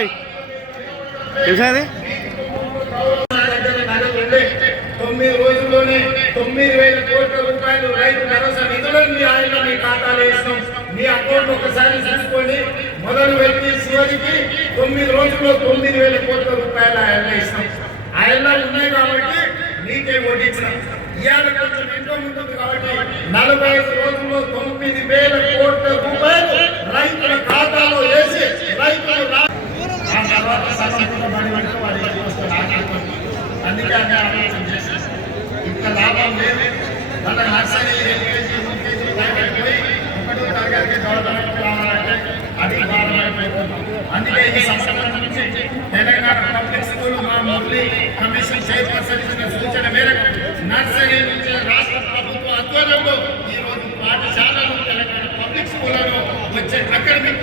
బాబాయ్ తెలుసా అది? 9 రోజుల్లోనే 9,000 కోట్ల రూపాయలు రైతు భరోసా నిధులను మీ ఆయన మీ ఖాతాలో వేసినాం. మీ అకౌంట్ ఒకసారి చూసుకోండి. మొదలు పెట్టి చివరికి 9 రోజుల్లో 9,000 కోట్ల రూపాయలు ఆయన ఇస్తాం. ఆయన ఉన్నాయి కాబట్టి నీకే ఓడించినాం. ఇవాళ కొంచెం ఎంతో ఉంటుంది కాబట్టి 45 రోజుల్లో 9,000 కోట్ల రూపాయలు రైతుల ఖాతాలో వేసి రైతులు అందుకే ఆలోచన చేసేసి ఇంకా లాభం లేదు. మన నర్సరీ ఎల్కేజీ యూకేజీ ప్రైవేట్ పోయి 1వ తరగతికి గవర్నమెంట్ రావాలంటే అది భారమైపోతుంది. అందుకే ఈ సంవత్సరం నుంచి తెలంగాణ పబ్లిక్ స్కూల్ మా మురళి కమిషన్ చైర్పర్సన్ ఇచ్చిన సూచన మేరకు నర్సరీ నుంచి రాష్ట్ర ప్రభుత్వ ఆధ్వర్యంలో ఈ రోజు పాఠశాలలు తెలంగాణ పబ్లిక్ స్కూళ్లలో వచ్చే అకాడమిక్